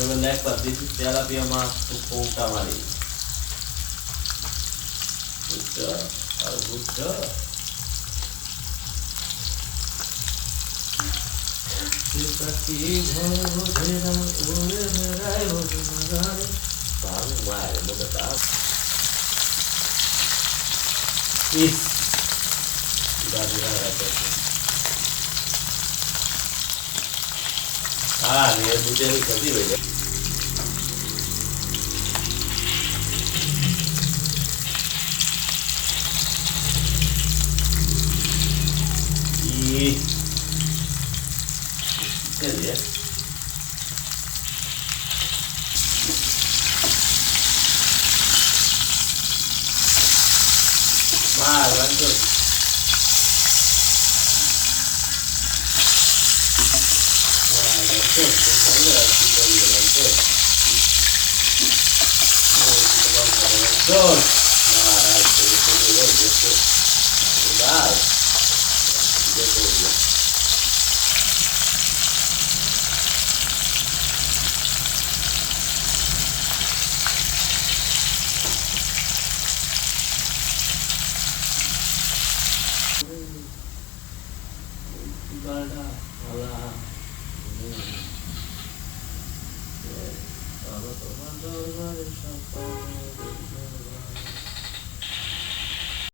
Seven lakh per this is tilapia mask to Punta Mari. Good job. Oh, good job. Is ये बुझे हुई कभी भेजे ये चलिए मार बंद Good. Alright, so this is good. This is bad. Get over here. Gada, hala. Kalau teman-teman